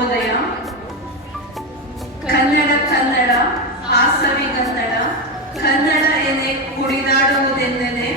ಶುಭೋದಯ. ಕನ್ನಡ ಕನ್ನಡ ಆಸವಿಗನ್ನಡ, ಕನ್ನಡ ಎನೆ ಕುಡಿದಾಡುವುದೆನ್ನೆದೆ,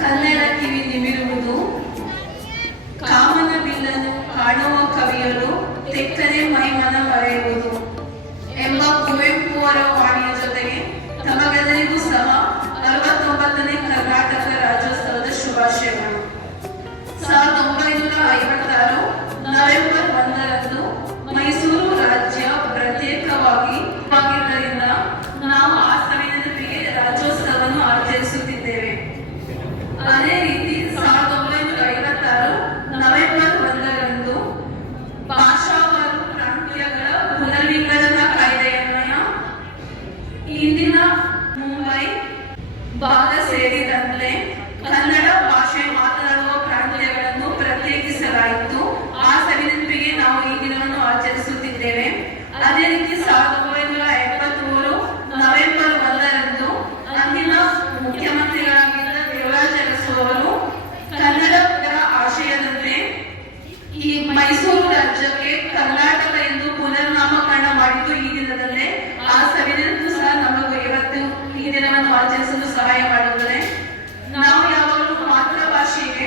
ಕನ್ನಡ ಕಿವಿ ನಿಮಿರುವುದು, ಕಾಮನ ಬಿಲ್ಲನ್ನು ಕಾಣುವ ಕವಿಯಲು ತೆಕ್ಕನೆ ಮೈಮನ ಮರೆಯುವುದು ಎಂಬ ಕುವೆಂಪು ಅವರ ವಾಣಿಯ ಜೊತೆಗೆ ತಮಗೆಲ್ಲರಿಗೂ ಸಹ 69ನೇ ಕರ್ನಾಟಕ ರಾಜ್ಯೋತ್ಸವದ ಶುಭಾಶಯಗಳು. 1956 ನವೆಂಬರ್ 1ರಂದು ಮೈಸೂರು ರಾಜ್ಯ ಪ್ರತ್ಯೇಕವಾಗಿದ್ದರಿಂದ ನಾವು ಆ ಸಮಯದೊಂದಿಗೆ ರಾಜ್ಯೋತ್ಸವವನ್ನು ಆಚರಿಸುತ್ತಿದ್ದೇವೆ. ಅದೇ ರೀತಿ 1956 ನವೆಂಬರ್ 1ರಂದು ಭಾಷಾವಾರು ಪ್ರಾಂತ್ಯಗಳ ಪುನರ್ವಿಂಗಡನಾ ಕಾಯ್ದೆಯನ್ವಯ ಇಂದಿನ ಮುಂಬೈ ಭಾಗ ಸೇರಿದಂತೆ ಕನ್ನಡ ಭಾಷೆ ಮಾತನಾಡುವ ಪ್ರಾಂತ್ಯಗಳನ್ನು ಪ್ರತ್ಯೇಕಿಸಲಾಯಿತು. ಆ ಸವಿನೆನಪಿಗೆ ನಾವು ಈ ದಿನವನ್ನು ಆಚರಿಸುತ್ತಿದ್ದೇವೆ. ಅದೇ ರೀತಿ 1973 ನವೆಂಬರ್ 1ರಂದು ಅಂದಿನ ಮುಖ್ಯಮಂತ್ರಿಗಳಾಗಿದ್ದ ದೇವರಾಜ ಅರಸು ಅವರು ಕನ್ನಡದ ಆಶಯದಂತೆ ಈ ಮೈಸೂರು ರಾಜ್ಯಕ್ಕೆ ಕರ್ನಾಟಕ ಎಂದು ಪುನರ್ನಾಮಕರಣ ಮಾಡಿದ್ದು ಈ ದಿನದಲ್ಲೇ. ಆ ಸವಿನೆನಪು ಸಹ ನಮಗೂ ಇವತ್ತು ಈ ದಿನವನ್ನು ಆಚರಿಸಲು ಸಹಾಯ ಮಾಡುತ್ತದೆ. ನಾವು ಯಾವಾಗಲೂ ಮಾತೃಭಾಷೆಗೆ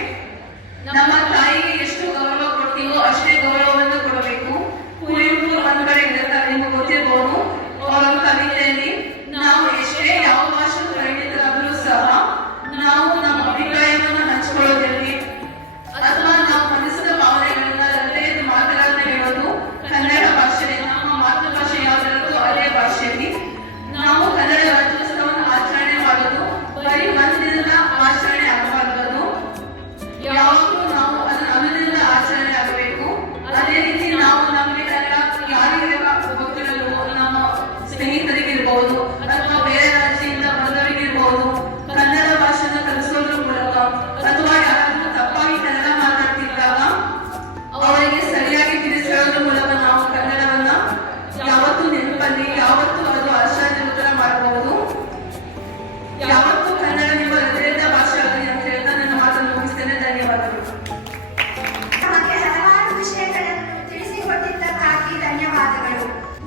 ನಮ್ಮ ತಾಯಿಗೆ ಎಷ್ಟು ಗೌರವ ಕೊಡ್ತೀವೋ ಅಷ್ಟೇ ಗೌರವವನ್ನು ಕೊಡಬೇಕು. ಕುವೆಂಪು ಒಂದು ಕಡೆ ಹೇಳ್ತಾರೆ, ನಿಮಗೆ ಗೊತ್ತಿರಬಹುದು, ಅವರ ಕವಿತೆಯಲ್ಲಿ ನಾವು ಎಷ್ಟೇ ಯಾವ ಭಾಷೆ ಪರಿಣಿತರಾದರೂ ಸಹ ನಾವು ನಮ್ಮ ಅಭಿಪ್ರಾಯವನ್ನು ಹಂಚಿಕೊಳ್ಳೋದಿರಲಿ ಅಥವಾ ನಾವು ಮನಸ್ಸಿನ ಭಾವನೆಗಳನ್ನ ಹೃದಯದ ಮಾತುಗಳನ್ನ ಹೇಳೋದು ಕನ್ನಡ ಭಾಷೆಯಲ್ಲಿ, ನಮ್ಮ ಮಾತೃಭಾಷೆ ಯಾವುದಿರುತ್ತೋ ಅದೇ ಭಾಷೆಯಲ್ಲಿ ನಾವು ಕನ್ನಡ ರಾಜ್ಯೋತ್ಸವವನ್ನು ಆಚರಣೆ ಮಾಡೋದು ಬರೀ ಒಂದಿನದ ಆಚರಣೆ ಆಗಬಾರದು. ಯಾವಾಗಲೂ ನಾವು ಅದನ್ನು ಅನುದಿನದ ಆಚರಣೆ ಆಗಬೇಕು. ಅದೇ ರೀತಿ ನಾವು ನಮಗೆಲ್ಲ ಯಾರಿಗೆಲ್ಲ ಗೊತ್ತಿರಲು ನಮ್ಮ ಸ್ನೇಹಿತರಿಗಿರ್ಬಹುದು ಅಥವಾ ಬೇರೆ ರಾಜ್ಯದಿಂದ ಬಂದವರಿಗಿರ್ಬಹುದು ಕನ್ನಡ ಭಾಷೆಯನ್ನು ಕಲಿಸೋದ್ರ ಮೂಲಕ ಅಥವಾ ಯಾರಾದ್ರೂ ತಪ್ಪಾಗಿ ಕನ್ನಡ ಮಾತಾಡ್ತಿದ್ದಾಗ ಅವರಿಗೆ ಸರಿಯಾಗಿ ತಿಳಿಸೋದ್ರ ಮೂಲಕ ನಾವು ಕನ್ನಡವನ್ನ ಯಾವತ್ತೂ ನೆನಪಲ್ಲಿ ಯಾವತ್ತೂ ಅದು ಆಶಾನಿರ್ತರ ಮಾಡಬಹುದು. ಯಾವತ್ತೂ ಕನ್ನಡ ನಿಮ್ಮ ಹೃದಯದ ಭಾಷೆ ಆಗಲಿ ಅಂತ ಹೇಳ್ತಾ ನನ್ನ ಮಾತನ್ನು ಮುಗಿಸ್ತೇನೆ. ಧನ್ಯವಾದಗಳು. ನಮಗೆ ಹಲವಾರು ವಿಷಯಗಳನ್ನು ತಿಳಿಸಿಕೊಟ್ಟಿದ್ದಕ್ಕಾಗಿ ಧನ್ಯವಾದಗಳು.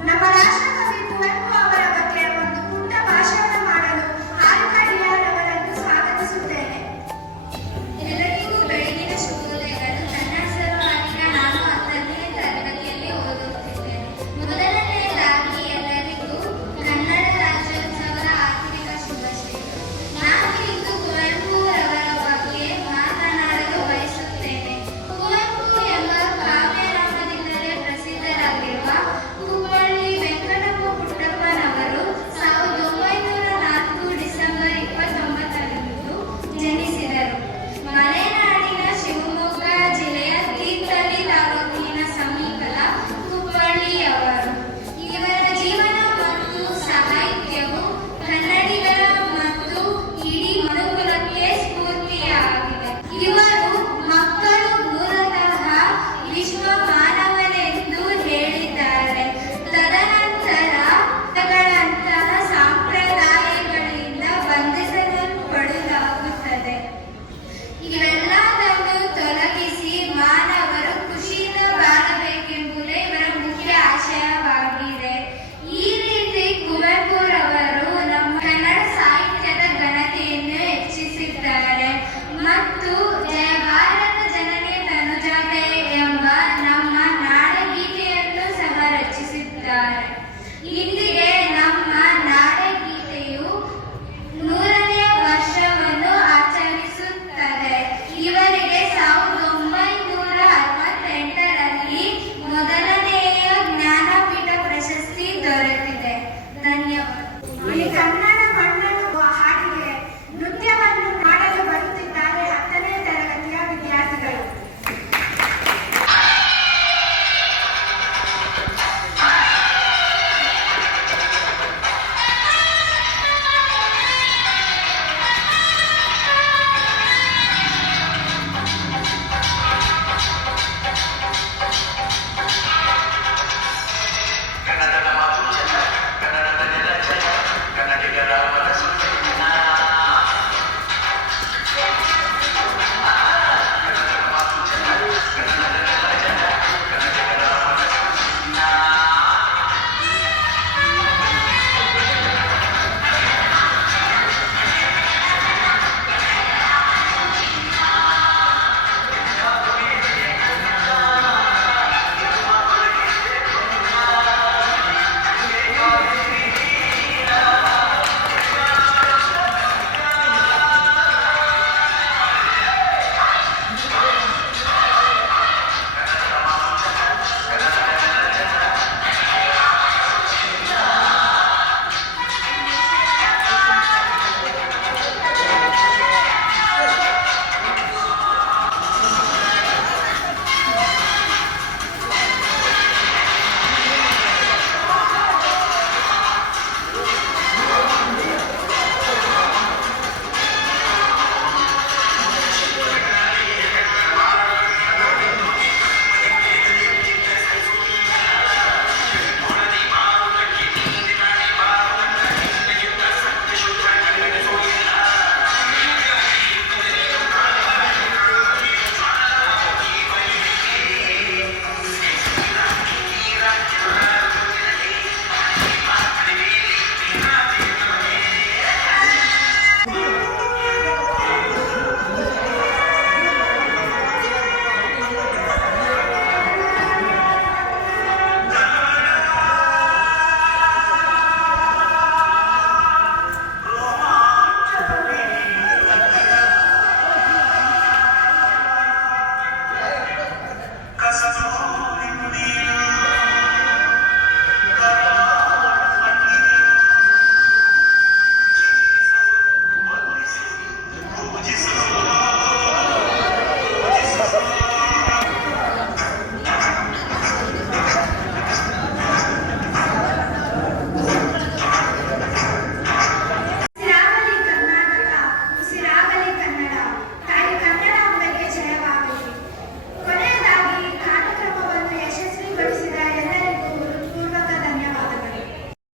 ನಮ್ಮ ರಾಷ್ಟ್ರಕವಿ ಕುವೆಂಪು ಅವರ ಬಗ್ಗೆ ಒಂದು ಪುಟ್ಟ ಭಾಷಣ ಮಾಡಲು ಹಾಲುಕಡಿಯಾರವರನ್ನು ಸ್ವಾಗತಿಸುತ್ತೇನೆ. ಎಲ್ಲರಿಗೂ ಬೆಳಗಿನ ಶುಭೋದಯಗಳು. ನನ್ನ ಹೆಸರು ಅನಿತಾ. ನಾನು 10ನೇ ತರಗತಿಯಲ್ಲಿ ಓದುತ್ತಿದ್ದೇನೆ. ಮೊದಲನೆಯದಾಗಿ ಎಲ್ಲರಿಗೂ ಕನ್ನಡ ರಾಜ್ಯೋತ್ಸವದ ಆರ್ಥಿಕ ಶುಭಾಶಯಗಳು. ನಾನು ಇಂದು ಕುವೆಂಪು ಅವರ ಬಗ್ಗೆ ಮಾತನಾಡಲು ಬಯಸುತ್ತೇನೆ. ಕುವೆಂಪು ಎಂಬ ಕಾವ್ಯನಾಮದಿಂದಲೇ ಪ್ರಸಿದ್ಧರಾಗಿರುವ ಕುಪ್ಪಳ್ಳಿ ವೆಂಕಟಪ್ಪ ಪುಟ್ಟಪ್ಪನವರು 1904 ಡಿಸೆಂಬರ್ 29ರಂದು ಜನಿಸಿದರು. ಮಲೆನಾಡಿನ ಶಿವಮೊಗ್ಗ ಜಿಲ್ಲೆಯ ತೀರ್ಥಹಳ್ಳಿ ತಾಲೂಕಿನ ಸಮೀಪದ ಕುಪ್ಪಳ್ಳಿಯವರು. ಇವರ ಜೀವನ ಮತ್ತು ಸಾಹಿತ್ಯವು ಕನ್ನಡಿಗರ ಮತ್ತು ಇಡೀ ಮನುಕುಲಕ್ಕೆ ಸ್ಫೂರ್ತಿಯಾಗಿದೆ. ಇವರ